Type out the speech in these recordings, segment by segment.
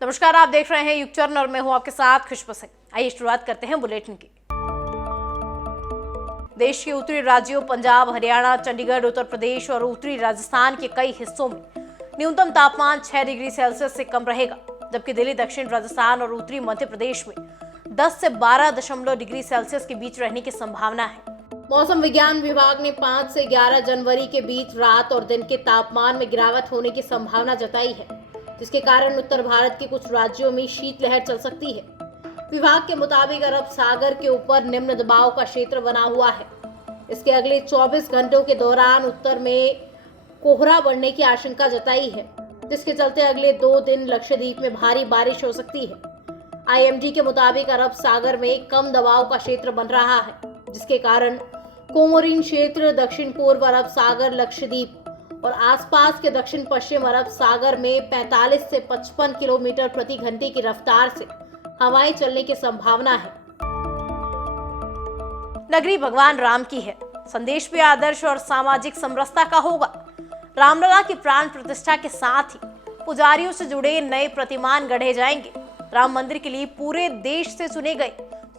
नमस्कार, आप देख रहे हैं युग चरण और मैं हूं आपके साथ खुशबू सिंह। आइए शुरुआत करते हैं बुलेटिन की। देश के उत्तरी राज्यों पंजाब, हरियाणा, चंडीगढ़, उत्तर प्रदेश और उत्तरी राजस्थान के कई हिस्सों में न्यूनतम तापमान 6 डिग्री सेल्सियस से कम रहेगा, जबकि दिल्ली, दक्षिण राजस्थान और उत्तरी मध्य प्रदेश में 10 से 12 डिग्री सेल्सियस के बीच रहने की संभावना है। मौसम विज्ञान विभाग ने 5 से 11 जनवरी के बीच रात और दिन के तापमान में गिरावट होने की संभावना जताई है, जिसके कारण उत्तर भारत के कुछ राज्यों में शीतलहर चल सकती है। विभाग के मुताबिक अरब सागर के ऊपर निम्न दबाव का क्षेत्र बना हुआ है। इसके अगले 24 घंटों के दौरान उत्तर में कोहरा बढ़ने की आशंका जताई है, जिसके चलते अगले 2 दिन लक्षद्वीप में भारी बारिश हो सकती है। IMD के मुताबिक अरब सागर में कम दबाव का क्षेत्र बन रहा है, जिसके कारण कोमोरिन क्षेत्र, दक्षिण पूर्व अरब सागर, लक्षद्वीप और आसपास के दक्षिण पश्चिम अरब सागर में 45 से 55 किलोमीटर प्रति घंटे की रफ्तार से हवाएं चलने की संभावना है। नगरी भगवान राम की है, संदेश भी आदर्श और सामाजिक समरसता का होगा। रामलला की प्राण प्रतिष्ठा के साथ ही पुजारियों से जुड़े नए प्रतिमान गढ़े जाएंगे। राम मंदिर के लिए पूरे देश से चुने गए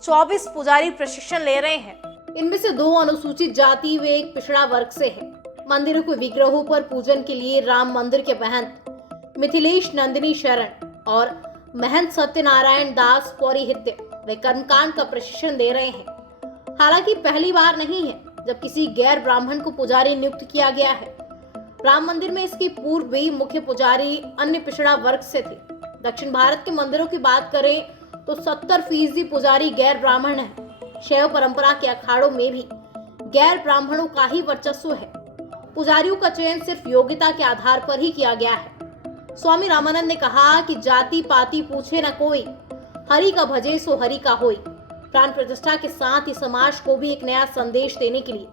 24 पुजारी प्रशिक्षण ले रहे हैं। इनमें से 2 अनुसूचित जाति व एक पिछड़ा वर्ग से है। मंदिरों के विग्रहों पर पूजन के लिए राम मंदिर के महंत मिथिलेश नंदिनी शरण और महंत सत्यनारायण दास पौरोहित्य वे कर्मकांड का प्रशिक्षण दे रहे हैं। हालांकि पहली बार नहीं है जब किसी गैर ब्राह्मण को पुजारी नियुक्त किया गया है। राम मंदिर में इसकी पूर्व भी मुख्य पुजारी अन्य पिछड़ा वर्ग से थे। दक्षिण भारत के मंदिरों की बात करें तो 70% पुजारी गैर ब्राह्मण है। शैव परंपरा के अखाड़ों में भी गैर ब्राह्मणों का ही वर्चस्व है। पुजारियों का चयन सिर्फ योग्यता के आधार पर ही किया गया है। स्वामी रामानंद ने कहा कि जाति पाति पूछे न कोई, हरि का भजे सो हरि का होई। प्राण प्रतिष्ठा के साथ ही समाज को भी एक नया संदेश देने के लिए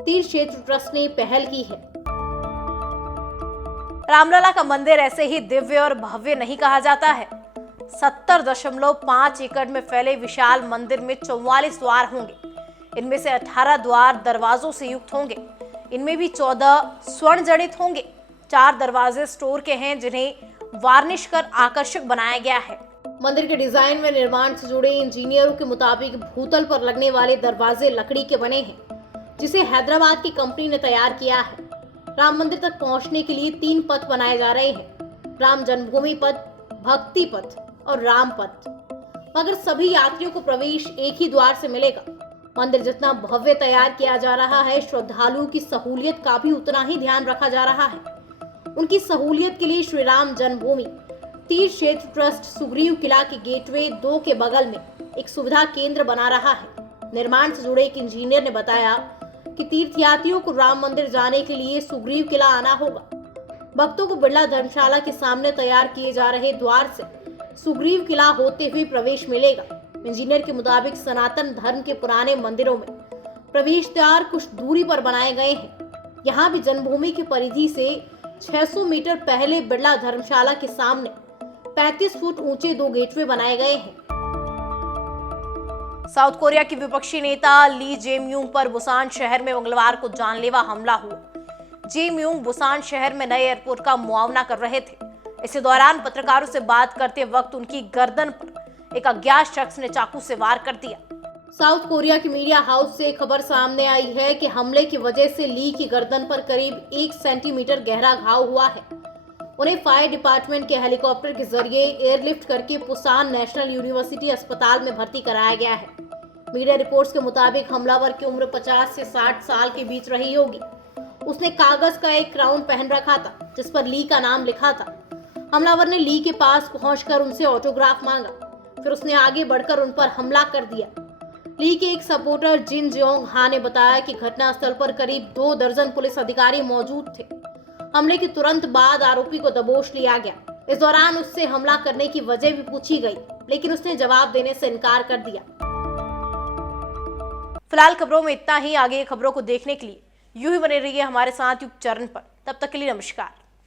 तीर्थ क्षेत्र ट्रस्ट ने पहल की है। रामलला का मंदिर ऐसे ही दिव्य और भव्य नहीं कहा जाता है। 70.5 एकड़ में फैले विशाल मंदिर में 44 द्वार होंगे। इनमें से 18 द्वार दरवाजों से युक्त होंगे। इनमें भी 14 स्वर्ण जड़ित होंगे। 4 दरवाजे स्टोर के हैं, जिन्हें वार्निश कर आकर्षक बनाया गया है। मंदिर के डिजाइन व निर्माण से जुड़े इंजीनियरों के मुताबिक भूतल पर लगने वाले दरवाजे लकड़ी के बने हैं, जिसे हैदराबाद की कंपनी ने तैयार किया है। राम मंदिर तक पहुंचने के लिए 3 पथ बनाए जा रहे हैं: राम जन्मभूमि पथ, भक्ति पथ और राम पथ। मगर सभी यात्रियों को प्रवेश एक ही द्वार से मिलेगा। मंदिर जितना भव्य तैयार किया जा रहा है, श्रद्धालुओं की सहूलियत का भी उतना ही ध्यान रखा जा रहा है। उनकी सहूलियत के लिए श्री राम जन्मभूमि तीर्थ क्षेत्र ट्रस्ट सुग्रीव किला के गेटवे 2 के बगल में एक सुविधा केंद्र बना रहा है। निर्माण से जुड़े एक इंजीनियर ने बताया कि तीर्थयात्रियों को राम मंदिर जाने के लिए सुग्रीव किला आना होगा। भक्तों को बिड़ला धर्मशाला के सामने तैयार किए जा रहे द्वार से सुग्रीव किला होते हुए प्रवेश मिलेगा। इंजीनियर के मुताबिक सनातन धर्म के पुराने मंदिरों में प्रवेश द्वार कुछ दूरी पर बनाए गए हैं। यहाँ भी जन्मभूमि की परिधि से 600 मीटर पहले बिड़ला धर्मशाला के सामने 35 फुट ऊंचे 2 गेटवे बनाए गए हैं। साउथ कोरिया के विपक्षी नेता ली जेम्यूंग पर बुसान शहर में मंगलवार को जानलेवा हमला हुआ। जेम्यूंग बुसान शहर में नए एयरपोर्ट का मुआवना कर रहे थे। इसी दौरान पत्रकारों से बात करते वक्त उनकी गर्दन पर एक अज्ञात शख्स ने चाकू से वार कर दिया। साउथ कोरिया के मीडिया हाउस से खबर सामने आई है कि हमले की वजह से ली की गर्दन पर करीब 1 सेंटीमीटर गहरा घाव हुआ है। उन्हें फायर डिपार्टमेंट के हेलीकॉप्टर के जरिए एयरलिफ्ट करके पुसान नेशनल यूनिवर्सिटी अस्पताल में भर्ती कराया गया है। मीडिया रिपोर्ट्स के मुताबिक हमलावर की उम्र 50 से 60 साल के बीच रही होगी। उसने कागज का एक क्राउन पहन रखा था, जिस पर ली का नाम लिखा था। हमलावर ने ली के पास पहुंचकर उनसे ऑटोग्राफ मांगा, फिर उसने आगे बढ़कर उन पर हमला कर दिया। ली के एक सपोर्टर जिन जोंग हा ने बताया कि घटनास्थल पर करीब 2 दर्जन पुलिस अधिकारी मौजूद थे। हमले के तुरंत बाद आरोपी को दबोच लिया गया। इस दौरान उससे हमला करने की वजह भी पूछी गई, लेकिन उसने जवाब देने से इनकार कर दिया। फिलहाल खबरों में इतना ही। आगे खबरों को देखने के लिए यूं ही बने रहिए हमारे साथ युग चरण पर। तब तक के लिए नमस्कार।